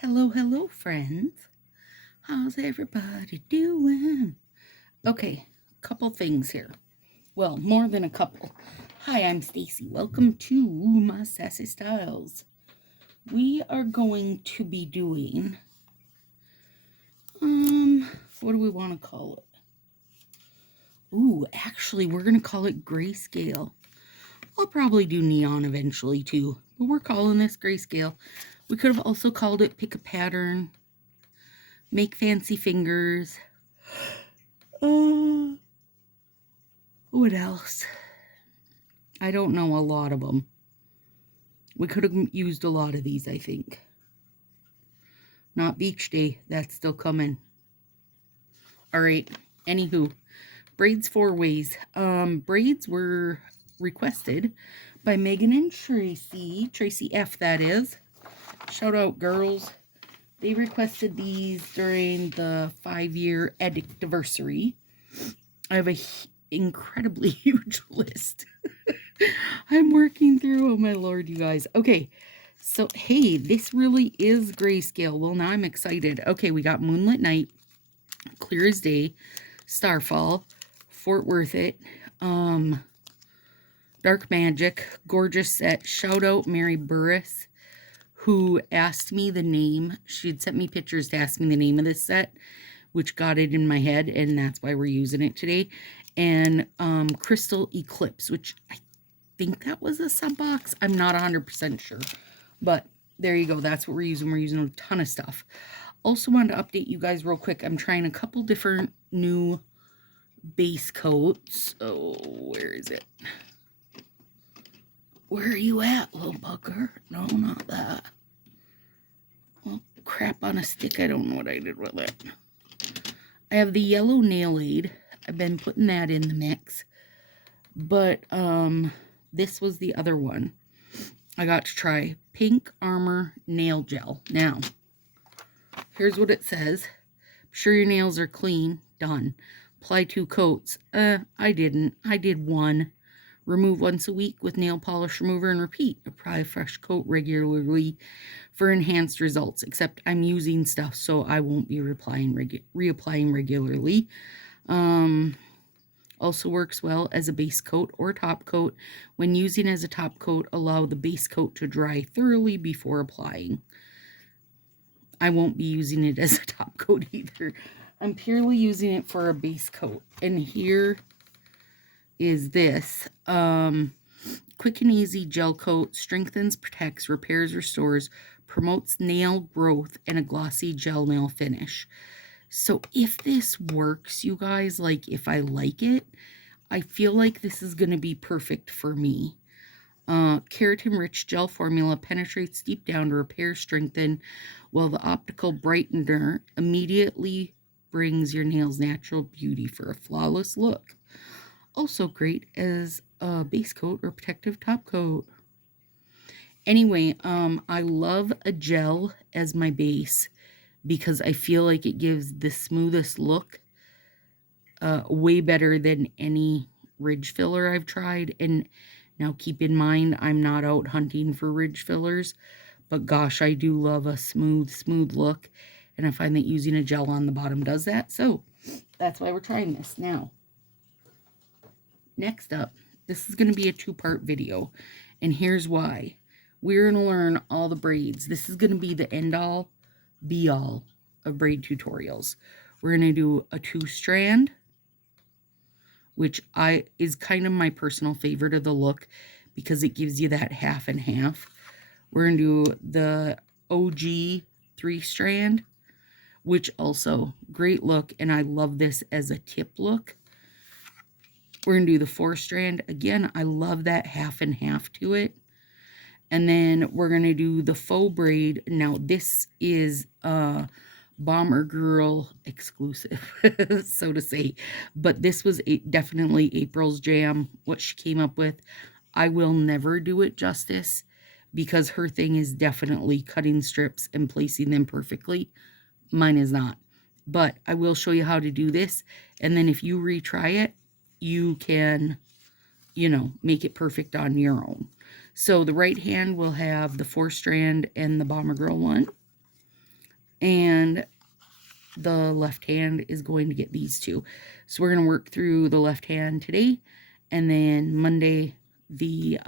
Hello, hello, friends. How's everybody doing? Okay, couple things here. Well, more than a couple. Hi, I'm Stacy. Welcome to my Sassy Styles. We are going to be doing, what do we want to call it? Ooh, actually, we're going to call it grayscale. I'll probably do neon eventually too, but we're calling this grayscale. We could have also called it pick a pattern, make fancy fingers. What else? I don't know a lot of them. We could have used a lot of these, I think. Not beach day. That's still coming. All right. Anywho, braids 4 ways. Braids were requested by Megan and Tracy. Tracy F, that is. Shout out, girls. They requested these during the 5-year anniversary. I have a incredibly huge list. I'm working through. Oh my lord, you guys. Okay, so hey, this really is grayscale. Well, now I'm excited. Okay, we got Moonlit Night, Clear as Day, Starfall, Fort Worth It, Dark Magic, gorgeous set. Shout out Mary Burris, who asked me the name. She had sent me pictures to ask me the name of this set, which got it in my head, and that's why we're using it today. And Crystal Eclipse, which I think that was a sub box. I'm not 100% sure, but there you go. That's what we're using. We're using a ton of stuff. Also wanted to update you guys real quick. I'm trying a couple different new base coats. Oh, where is it? Where are you at, little bugger? No, not that. Well, crap on a stick. I don't know what I did with it. I have the yellow nail aid. I've been putting that in the mix. But this was the other one. I got to try Pink Armor Nail Gel. Now, here's what it says. Be sure your nails are clean. Done. Apply 2 coats. I didn't. I did 1. Remove once a week with nail polish remover and repeat. Apply a fresh coat regularly for enhanced results. Except I'm using stuff, so I won't be reapplying regularly. Also works well as a base coat or top coat. When using as a top coat, allow the base coat to dry thoroughly before applying. I won't be using it as a top coat either. I'm purely using it for a base coat. And here is this. Quick and easy gel coat. Strengthens, protects, repairs, restores, promotes nail growth, and a glossy gel nail finish. So if this works, you guys, like if I like it, I feel like this is going to be perfect for me. Keratin-rich gel formula penetrates deep down to repair, strengthen, while the optical brightener immediately brings your nails natural beauty for a flawless look. Also great as a base coat or protective top coat. Anyway, I love a gel as my base because I feel like it gives the smoothest look, way better than any ridge filler I've tried. And now keep in mind, I'm not out hunting for ridge fillers, but gosh, I do love a smooth look. And I find that using a gel on the bottom does that. So that's why we're trying this. Now, next up, this is going to be a 2-part video. And here's why. We're going to learn all the braids. This is going to be the end-all, be-all of braid tutorials. We're going to do a 2-strand, which is kind of my personal favorite of the look because it gives you that half and half. We're going to do the OG 3-strand, which also great look, and I love this as a tip look. We're going to do the 4-strand. Again, I love that half and half to it. And then we're going to do the faux braid. Now, this is Bomber Girl exclusive, so to say. But this was definitely April's jam, what she came up with. I will never do it justice because her thing is definitely cutting strips and placing them perfectly. Mine is not. But I will show you how to do this. And then if you retry it, you can, make it perfect on your own. So the right hand will have the 4-strand and the Bomber Girl one. And the left hand is going to get these two. So we're going to work through the left hand today, and then Monday the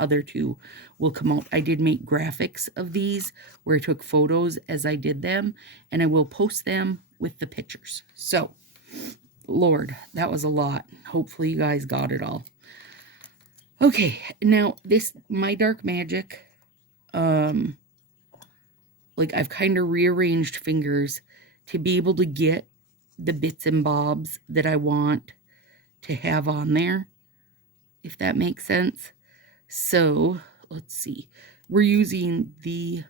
other two will come out. I did make graphics of these where I took photos as I did them, and I will post them with the pictures. So, Lord, that was a lot. Hopefully you guys got it all. Okay, now this, my dark magic, like I've kind of rearranged fingers to be able to get the bits and bobs that I want to have on there, if that makes sense. So let's see, we're using the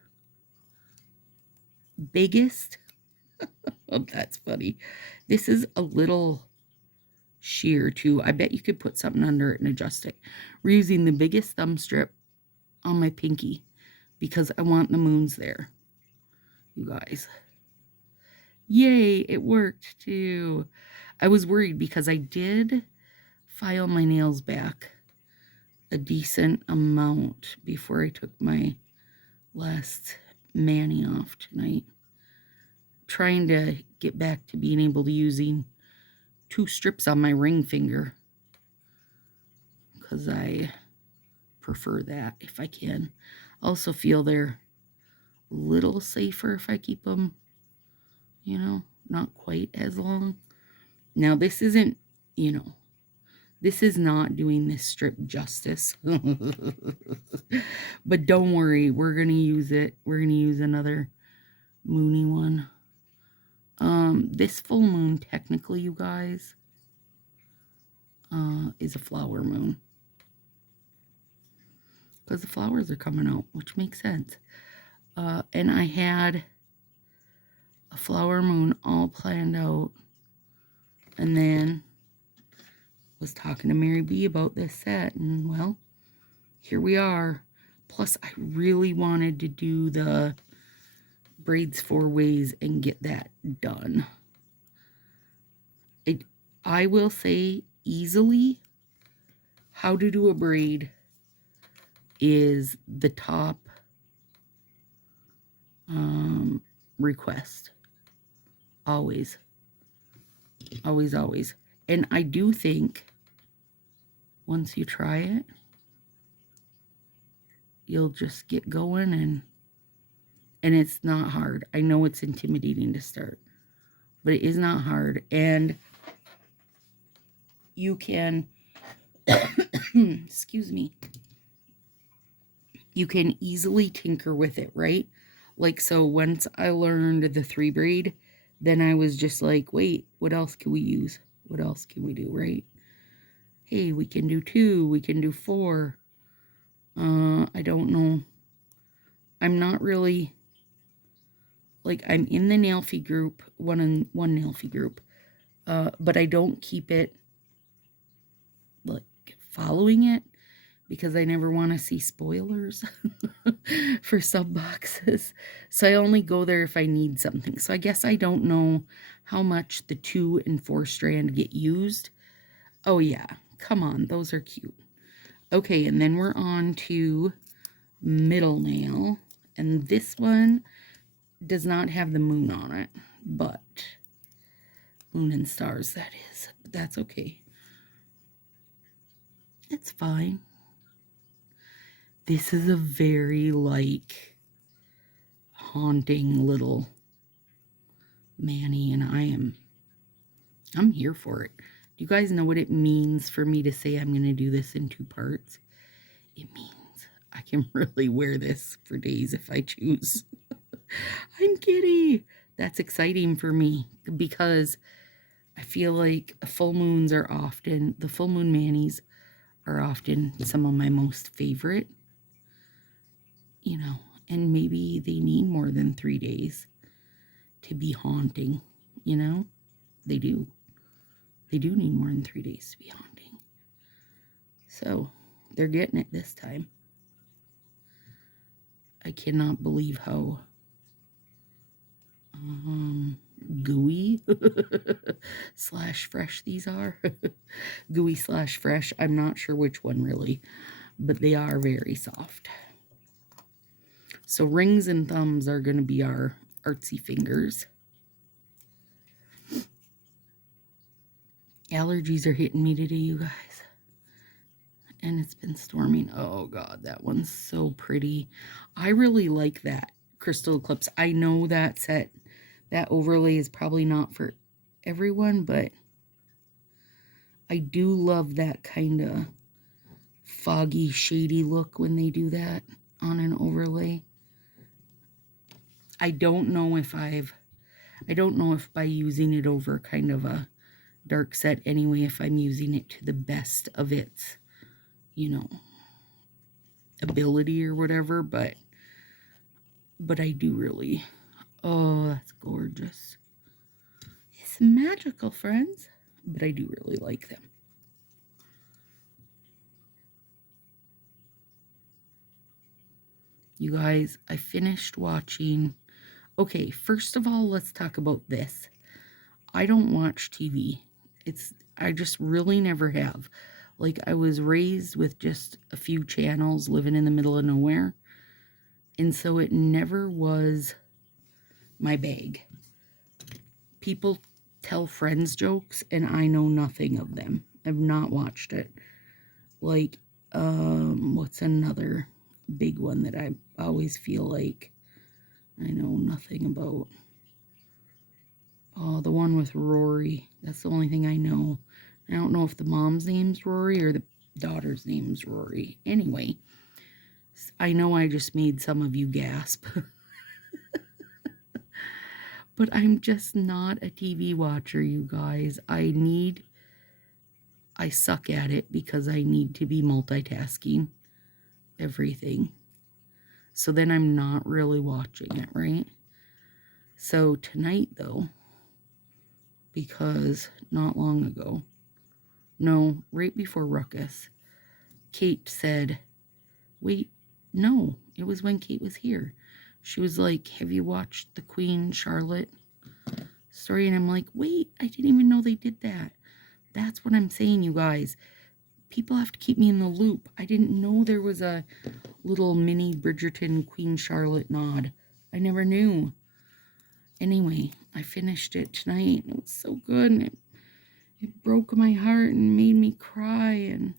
biggest, oh, that's funny. This is a little sheer too. I bet you could put something under it and adjust it. We're using the biggest thumb strip on my pinky because I want the moons there, you guys. Yay, it worked too. I was worried because I did file my nails back a decent amount before I took my last mani off tonight. Trying to get back to being able to using 2 strips on my ring finger, because I prefer that if I can. I also feel they're a little safer if I keep them, you know, not quite as long. Now this isn't, you know, this is not doing this strip justice. But don't worry, we're going to use it. We're going to use another moony one. This full moon, technically, you guys, is a flower moon. Because the flowers are coming out, which makes sense. And I had a flower moon all planned out. And then was talking to Mary B about this set, and well, here we are. Plus, I really wanted to do the braids 4 ways and get that done. I will say easily how to do a braid is the top request. Always. Always, always. And I do think once you try it, you'll just get going, and it's not hard. I know it's intimidating to start, but it is not hard. And you can, excuse me, you can easily tinker with it, right? Like, so once I learned the 3 braid, then I was just like, wait, what else can we use? What else can we do, right? Hey, we can do 2, we can do 4. I don't know. I'm not really, like, I'm in the nail fee group, one nail fee group, but I don't keep it, like, following it, because I never want to see spoilers for sub boxes. So I only go there if I need something. So I guess I don't know how much the 2 and 4 strand get used. Oh yeah, come on, those are cute. Okay, and then we're on to middle nail. And this one does not have the moon on it, but moon and stars, that is. But that's okay. It's fine. This is a very, like, haunting little mani, and I'm here for it. Do you guys know what it means for me to say I'm going to do this in 2 parts? It means I can really wear this for days if I choose. I'm giddy. That's exciting for me because I feel like full moons are often, the full moon manis are often some of my most favorite, you know, and maybe they need more than 3 days to be haunting, you know? They do. They do need more than 3 days to be haunting. So, they're getting it this time. I cannot believe how gooey slash fresh these are. Gooey slash fresh. I'm not sure which one really, but they are very soft. So rings and thumbs are going to be our artsy fingers. Allergies are hitting me today, you guys. And it's been storming. Oh God, that one's so pretty. I really like that crystal eclipse. I know that overlay is probably not for everyone, but I do love that kind of foggy, shady look when they do that on an overlay. I don't know if by using it over kind of a dark set anyway, if I'm using it to the best of its, ability or whatever, but I do really, oh, that's gorgeous. It's magical, friends, but I do really like them. You guys, I finished watching. Okay, first of all, let's talk about this. I don't watch TV. I just really never have. Like, I was raised with just a few channels living in the middle of nowhere. And so it never was my bag. People tell friends jokes and I know nothing of them. I've not watched it. Like, what's another big one that I always feel like I know nothing about? Oh, the one with Rory. That's the only thing I know. I don't know if the mom's name's Rory or the daughter's name's Rory. Anyway, I know I just made some of you gasp. But I'm just not a TV watcher, you guys. I suck at it because I need to be multitasking everything. So then I'm not really watching it, right? So tonight, though, because not long ago, no, right before Ruckus, Kate said, wait, no, it was when Kate was here. She was like, have you watched the Queen Charlotte story? And I'm like, wait, I didn't even know they did that. That's what I'm saying, you guys. People have to keep me in the loop. I didn't know there was a little mini Bridgerton Queen Charlotte nod. I never knew. Anyway, I finished it tonight. It was so good. And it broke my heart and made me cry and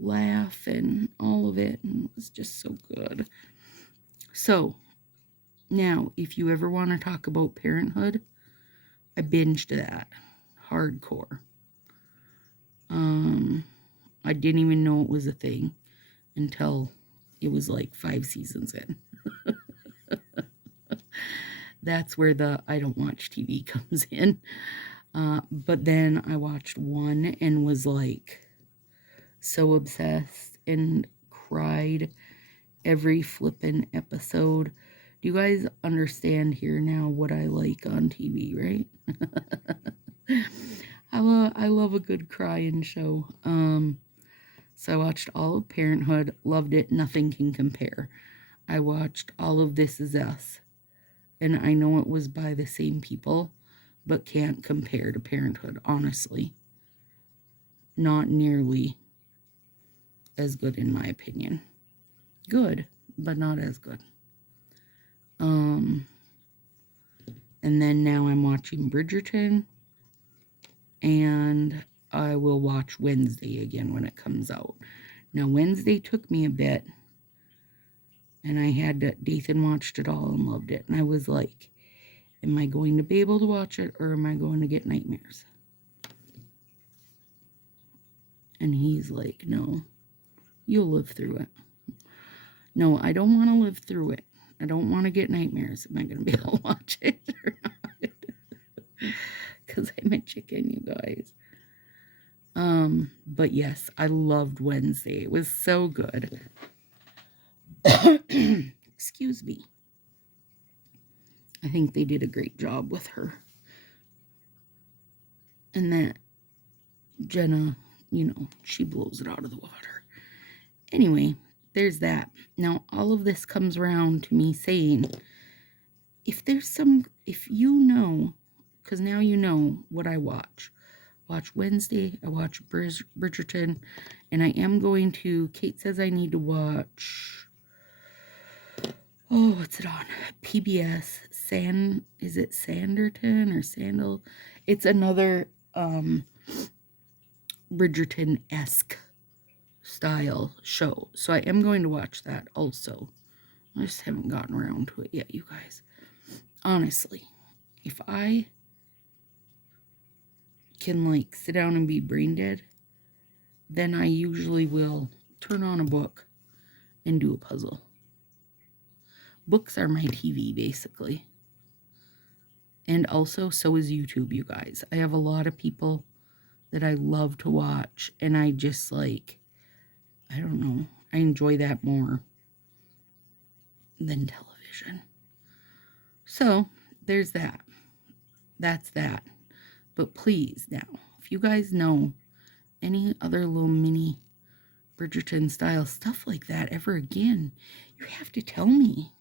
laugh and all of it. And it was just so good. So, now, if you ever want to talk about parenthood, I binged that. Hardcore. I didn't even know it was a thing until it was like 5 seasons in. That's where the I don't watch TV comes in. But then I watched one and was like so obsessed and cried every flippin' episode. Do you guys understand here now what I like on TV, right? I love a good crying show. So I watched all of Parenthood, loved it, nothing can compare. I watched all of This Is Us, and I know it was by the same people, but can't compare to Parenthood, honestly. Not nearly as good in my opinion. Good, but not as good. And then now I'm watching Bridgerton, and I will watch Wednesday again when it comes out. Now, Wednesday took me a bit, and Dathan watched it all and loved it, and I was like, am I going to be able to watch it, or am I going to get nightmares? And he's like, no, you'll live through it. No, I don't want to live through it. I don't want to get nightmares. Am I going to be able to watch it or not? Because I'm a chicken, you guys. But yes, I loved Wednesday. It was so good. Excuse me. I think they did a great job with her. And that Jenna, she blows it out of the water. Anyway, there's that. Now, all of this comes around to me saying, if you know, because now you know what I watch. Watch Wednesday, I watch Bridgerton, and I am going to, Kate says I need to watch, what's it on? PBS, is it Sanderton or Sandal? It's another Bridgerton-esque style show. So I am going to watch that also. I just haven't gotten around to it yet, you guys. Honestly, if I can like sit down and be brain dead, then I usually will turn on a book and do a puzzle. Books are my TV, basically. And also, so is YouTube, you guys. I have a lot of people that I love to watch, and I just like, I don't know, I enjoy that more than television. So, there's that. That's that. But please, now, if you guys know any other little mini Bridgerton style stuff like that ever again, you have to tell me.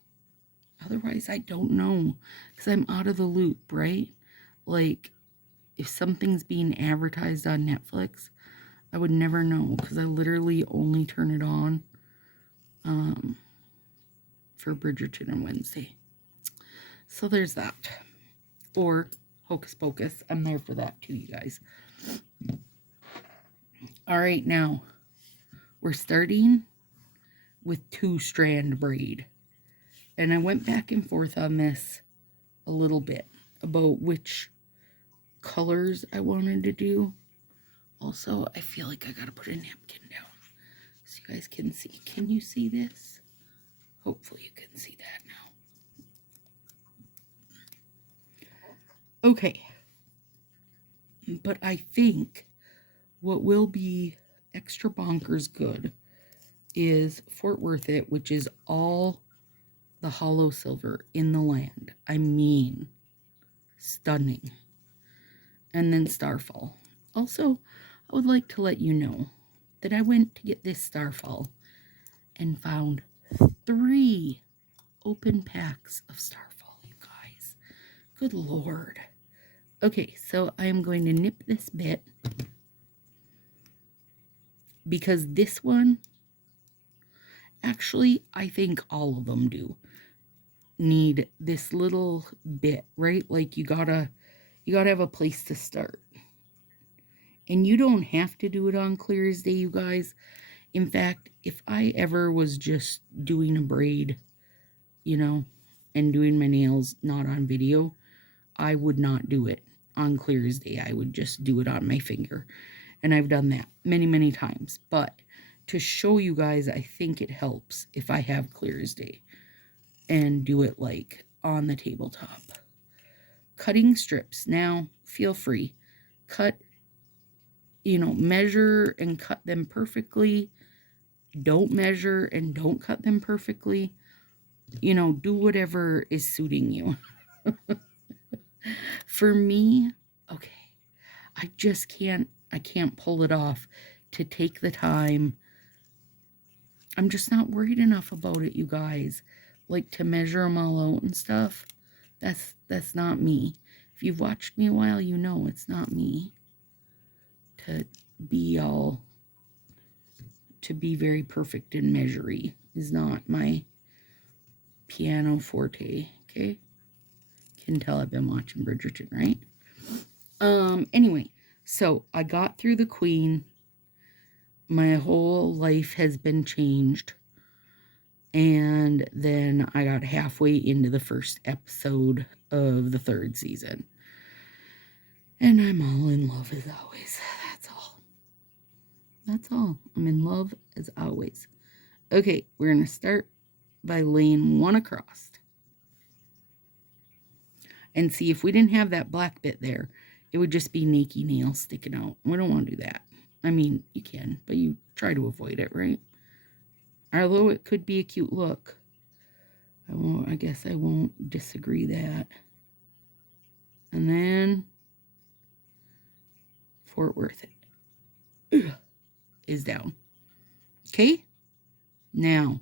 Otherwise, I don't know, because I'm out of the loop, right? Like, if something's being advertised on Netflix, I would never know, because I literally only turn it on for Bridgerton on Wednesday. So there's that. Or Hocus Pocus. I'm there for that too, you guys. All right, now we're starting with 2-strand braid. And I went back and forth on this a little bit about which colors I wanted to do. Also, I feel like I gotta put a napkin down so you guys can see. Can you see this? Hopefully you can see that now. Okay. But I think what will be extra bonkers good is Fort Worth It, which is all the hollow silver in the land. I mean, stunning. And then Starfall. Also, I would like to let you know that I went to get this Starfall and found 3 open packs of Starfall, you guys. Good Lord. Okay, so I am going to nip this bit because this one, actually, I think all of them do need this little bit, right? Like you gotta have a place to start. And you don't have to do it on clear as day, you guys. In fact, if I ever was just doing a braid, you know, and doing my nails not on video, I would not do it on clear as day. I would just do it on my finger. And I've done that many, many times. But to show you guys, I think it helps if I have clear as day and do it like on the tabletop. Cutting strips. Now, feel free. Cut, measure and cut them perfectly. Don't measure and don't cut them perfectly. Do whatever is suiting you. For me, okay, I can't pull it off to take the time. I'm just not worried enough about it, you guys. Like to measure them all out and stuff. That's not me. If you've watched me a while, you know it's not me to be very perfect and measury is not my piano forte, okay? Can tell I've been watching Bridgerton, right? Anyway, so I got through the Queen. My whole life has been changed. And then I got halfway into the first episode of the 3rd season. And I'm all in love as always. That's all. That's all. I'm in love as always. Okay, we're going to start by laying one across. And see, if we didn't have that black bit there, it would just be naked nails sticking out. We don't want to do that. I mean, you can, but you try to avoid it, right? Although it could be a cute look. I guess I won't disagree that. And then Fort Worth It is down. Okay? Now,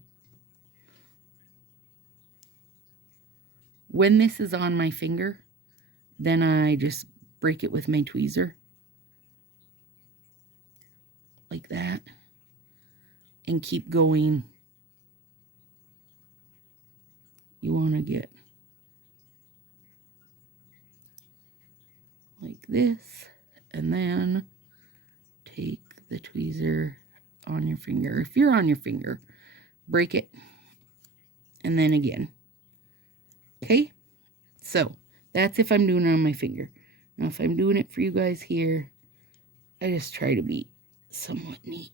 when this is on my finger, then I just break it with my tweezer. Like that. And keep going. You want to get like this, and then take the tweezer on your finger. If you're on your finger, break it, and then again. Okay, so that's if I'm doing it on my finger. Now if I'm doing it for you guys here, I just try to be somewhat neat.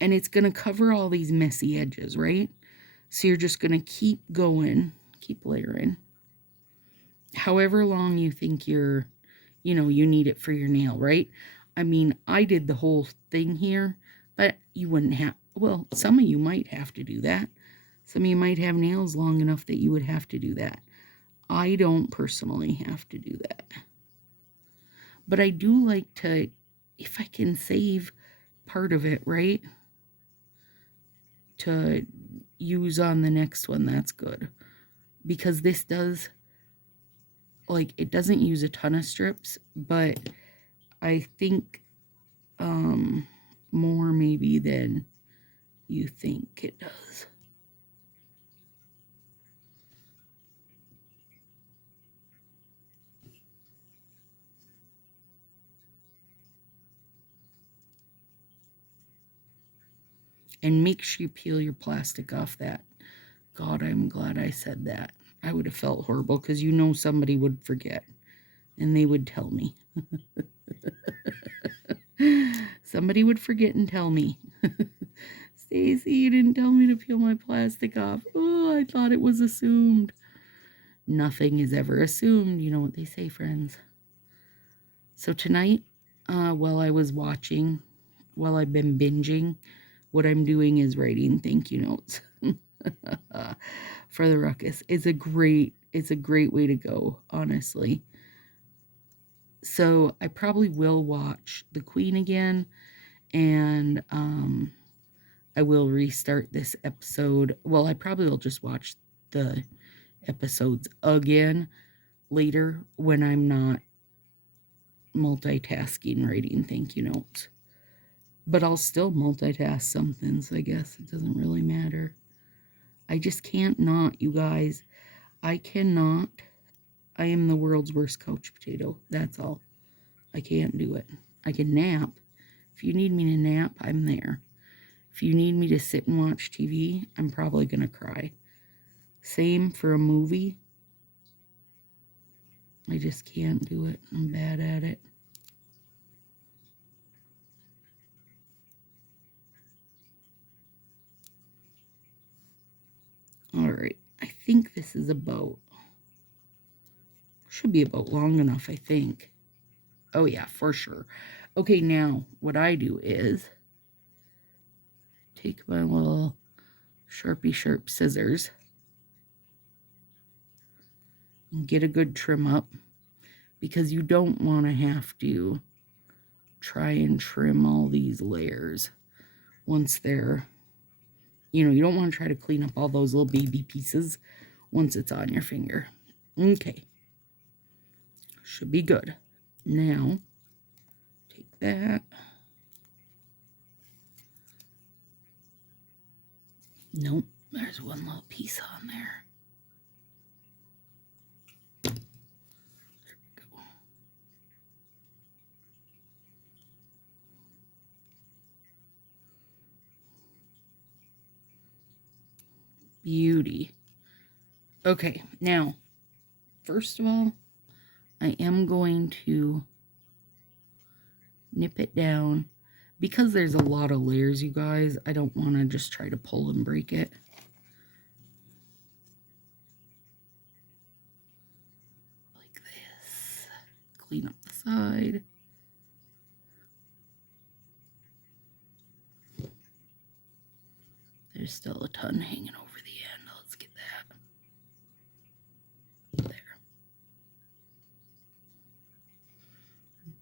And it's going to cover all these messy edges, right? So you're just going to keep going, keep layering. However long you think you need it for your nail, right? I mean, I did the whole thing here, but you wouldn't have, well, some of you might have to do that. Some of you might have nails long enough that you would have to do that. I don't personally have to do that. But I do like to, if I can save part of it, right, to use on the next one, that's good. Because this does, like, it doesn't use a ton of strips, but I think more maybe than you think it does. And make sure you peel your plastic off that. God, I'm glad I said that. I would have felt horrible because somebody would forget and they would tell me. Somebody would forget and tell me. Stacy, you didn't tell me to peel my plastic off. Oh, I thought it was assumed. Nothing is ever assumed. You know what they say, friends. So tonight, while I've been binging, what I'm doing is writing thank you notes for the ruckus. It's a great way to go, honestly. So I probably will watch The Queen again, and I will restart this episode. Well, I probably will just watch the episodes again later when I'm not multitasking writing thank you notes. But I'll still multitask something, so I guess it doesn't really matter. I just can't not, you guys. I cannot. I am the world's worst couch potato. That's all. I can't do it. I can nap. If you need me to nap, I'm there. If you need me to sit and watch TV, I'm probably going to cry. Same for a movie. I just can't do it. I'm bad at it. All right. I think this is should be about long enough, I think. Oh, yeah, for sure. Okay, now what I do is take my little Sharpie Sharp scissors and get a good trim up, because you don't want to have to try and trim all these layers once they're, you don't want to try to clean up all those little baby pieces once it's on your finger. Okay. Should be good. Now, take that. Nope, there's one little piece on there. There we go. Beauty. Okay, now, first of all, I am going to nip it down. Because there's a lot of layers, you guys, I don't want to just try to pull and break it. Like this. Clean up the side. There's still a ton hanging over the end. Let's get that. There.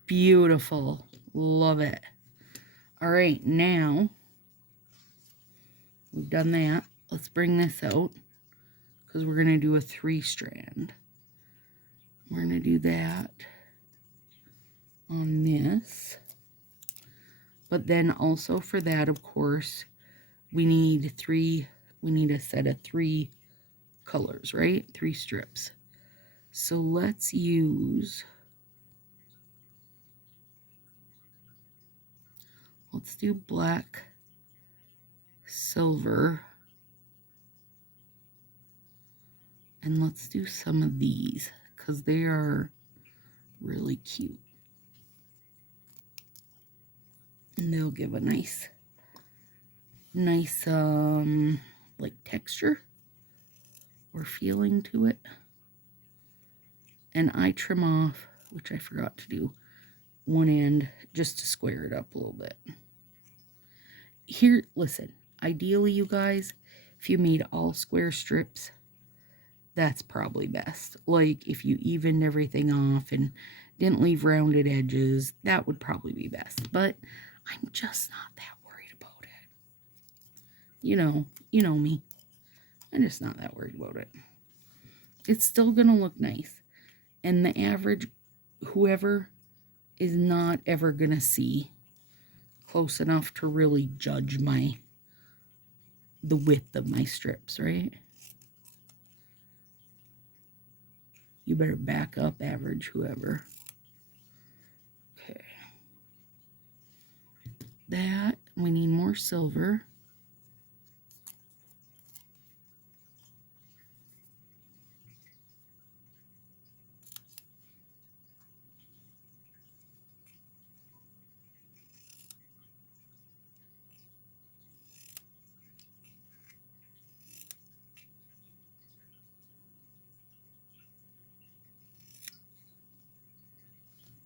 Beautiful. Love it. All right, now we've done that. Let's bring this out because we're going to do a 3-strand. We're going to do that on this. But then also for that, of course, we need a set of 3 colors, right? 3 strips. So let's do black, silver, and let's do some of these because they are really cute. And they'll give a nice like texture or feeling to it. And I trim off, which I forgot to do, one end just to square it up a little bit. Here, listen, ideally, you guys, if you made all square strips, that's probably best. Like, if you evened everything off and didn't leave rounded edges, that would probably be best. But I'm just not that worried about it. You know me. I'm just not that worried about it. It's still going to look nice. And the average, whoever, is not ever going to see close enough to really judge the width of my strips, right? You better back up, average, whoever. Okay. That, we need more silver.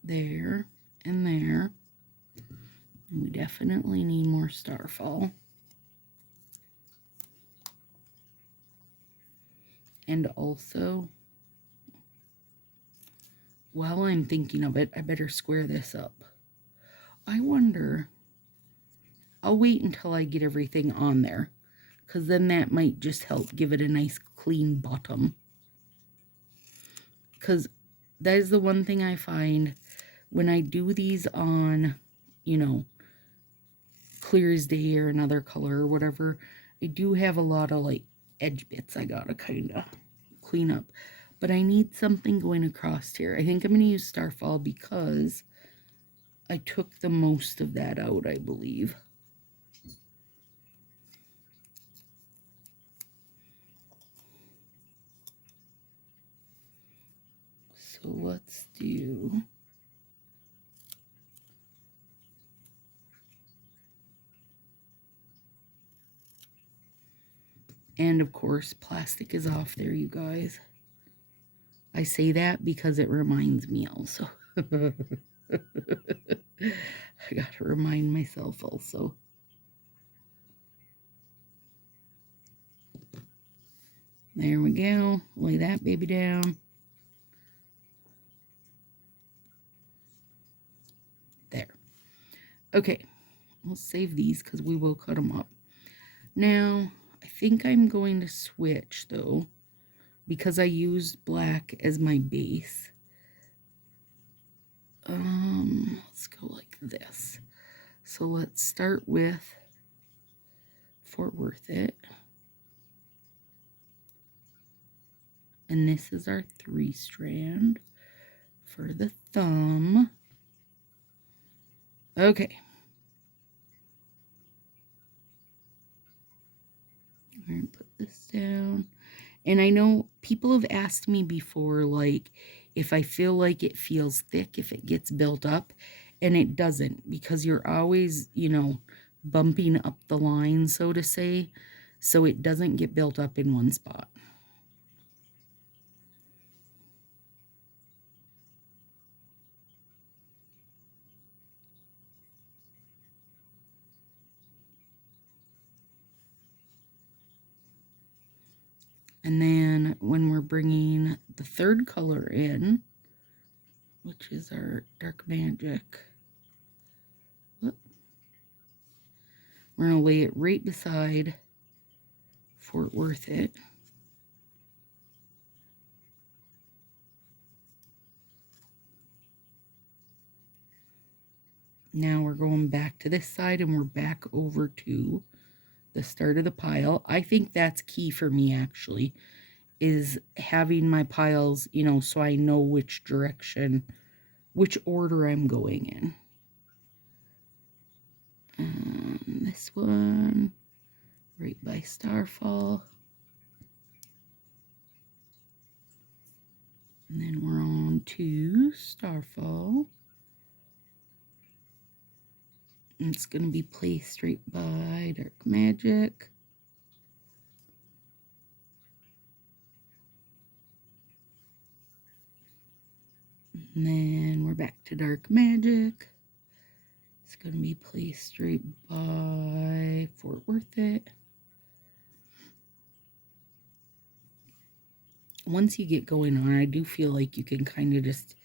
There and there. We definitely need more starfall. And also, while I'm thinking of it, I better square this up. I wonder, I'll wait until I get everything on there, because then that might just help give it a nice clean bottom. Because that is the one thing I find when I do these on, clear as day or another color or whatever, I do have a lot of like edge bits I gotta kind of clean up. But I need something going across here. I think I'm going to use Starfall because I took the most of that out, I believe. So let's do... And of course, plastic is off there, you guys. I say that because it reminds me also. I gotta remind myself also. There we go. Lay that baby down. There. Okay. We'll save these because we will cut them up. Now, I think I'm going to switch, though, because I used black as my base. Let's go like this. So let's start with Fort Worth It. And this is our 3-strand for the thumb. Okay. We're going to put this down. And I know people have asked me before, like, if I feel like it feels thick, if it gets built up. And it doesn't, because you're always, bumping up the line, so to say. So it doesn't get built up in one spot. And then when we're bringing the third color in, which is our Dark Magic, we're going to lay it right beside Fort Worth It. Now we're going back to this side and we're back over to the start of the pile. I think that's key for me, actually, is having my piles, you know, so I know which direction, which order I'm going in. This one, right by Starfall. And then we're on to Starfall. And it's going to be placed right by Dark Magic. And then we're back to Dark Magic. It's going to be placed right by Fort Worth It. Once you get going on, I do feel like you can kind of just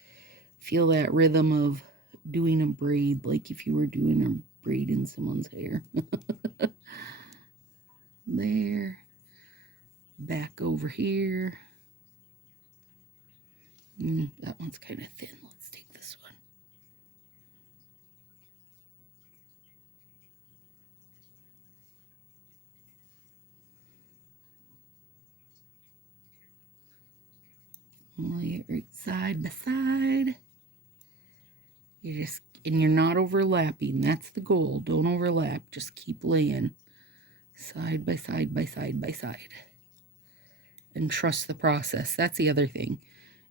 feel that rhythm of doing a braid, like if you were doing a braid in someone's hair. There. Back over here. That one's kind of thin. Let's take this one. Lay it right side by side. And you're not overlapping. That's the goal. Don't overlap. Just keep laying side by side by side by side. And trust the process. That's the other thing.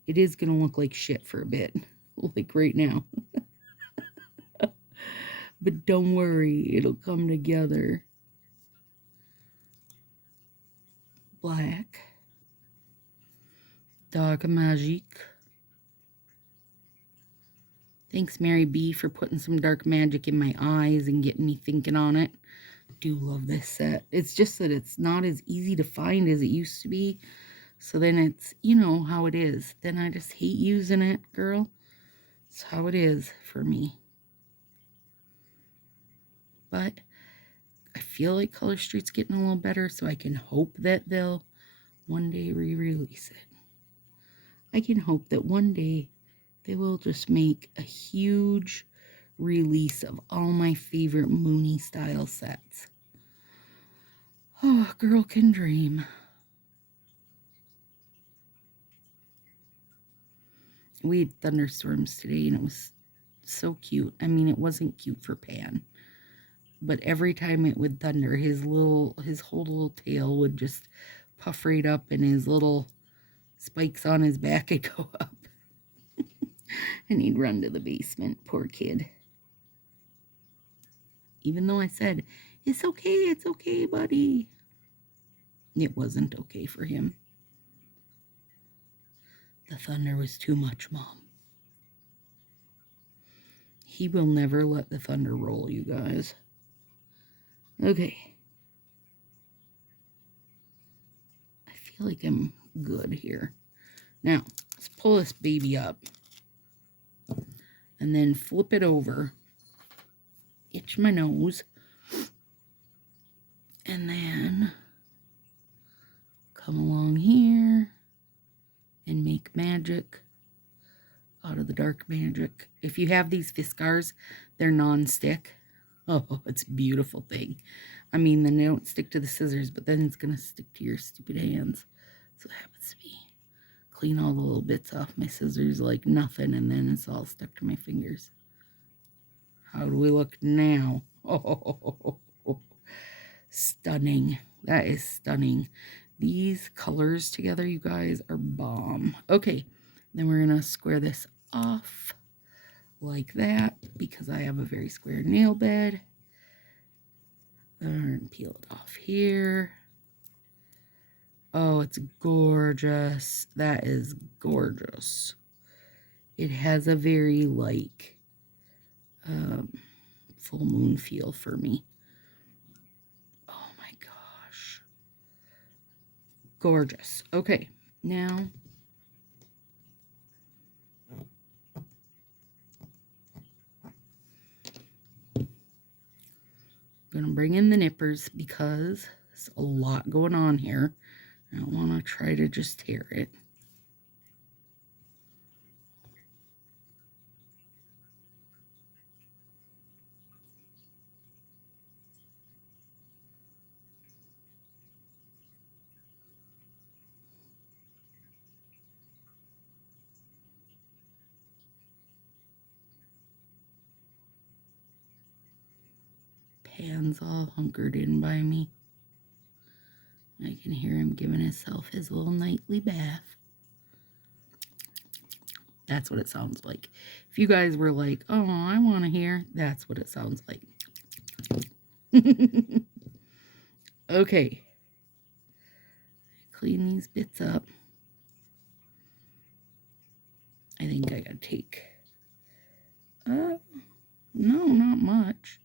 It is going to look like shit for a bit. Like right now. But don't worry. It'll come together. Black. Dark Magic. Thanks, Mary B, for putting some Dark Magic in my eyes and getting me thinking on it. I do love this set. It's just that it's not as easy to find as it used to be. So then it's, you know, how it is. Then I just hate using it, girl. It's how it is for me. But I feel like Color Street's getting a little better, so I can hope that they'll one day re-release it. I can hope that one day they will just make a huge release of all my favorite Mooney style sets. Oh, girl can dream. We had thunderstorms today and it was so cute. I mean, it wasn't cute for Pan, but every time it would thunder, his whole little tail would just puff right up and his little spikes on his back would go up. And he'd run to the basement. Poor kid. Even though I said, it's okay, buddy. It wasn't okay for him. The thunder was too much, Mom. He will never let the thunder roll, you guys. Okay. I feel like I'm good here. Now, let's pull this baby up. And then flip it over. Itch my nose. And then come along here and make magic out of the Dark Magic. If you have these Fiskars, they're non-stick. Oh, it's a beautiful thing. I mean, then they don't stick to the scissors, but then it's going to stick to your stupid hands. So it happens to be. Clean all the little bits off my scissors like nothing, and then it's all stuck to my fingers. How do we look now? Oh, stunning. That is stunning. These colors together, you guys, are bomb. Okay, then we're going to square this off like that because I have a very square nail bed. And peel it off here. Oh, it's gorgeous. That is gorgeous. It has a very, like, full moon feel for me. Oh my gosh. Gorgeous. Okay, now I'm going to bring in the nippers because there's a lot going on here. I don't want to try to just tear it. Pan's all hunkered in by me. I can hear him giving himself his little nightly bath. That's what it sounds like. If you guys were like, oh, I want to hear, that's what it sounds like. Okay. Clean these bits up. I think I gotta take, no, not much.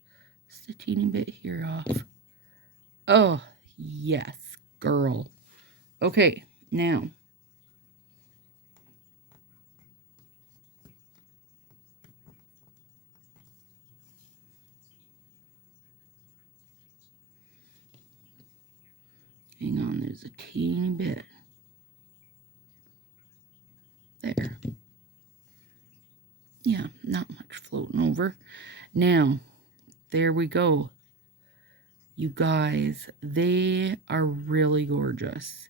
Just a teeny bit here off. Oh, yes, girl. Okay, now. Hang on, there's a teeny bit. There. Yeah, not much floating over. Now, there we go. You guys, they are really gorgeous.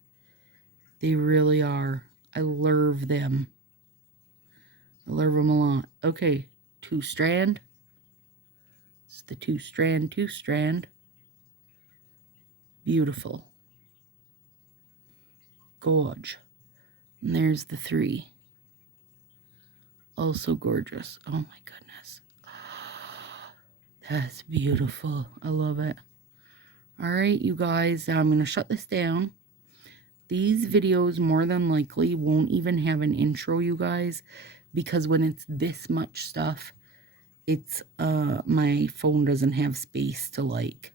They really are. I love them. I love them a lot. Okay, 2-strand. It's the 2-strand. Beautiful. Gorge. And there's the 3. Also gorgeous. Oh my goodness. That's beautiful. I love it. All right, you guys, now I'm going to shut this down. These videos more than likely won't even have an intro, you guys, because when it's this much stuff, it's my phone doesn't have space to like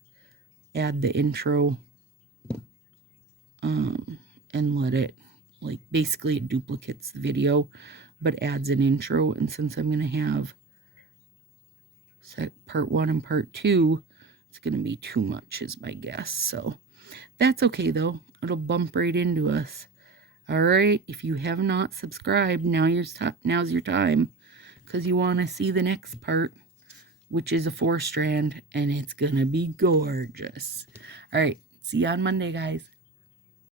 add the intro and let it, like, basically it duplicates the video but adds an intro. And since I'm going to have part 1 and part 2, it's going to be too much is my guess. So that's okay though. It'll bump right into us. All right. If you have not subscribed, now's your time, because you want to see the next part, which is a 4-strand, and it's going to be gorgeous. All right. See you on Monday, guys.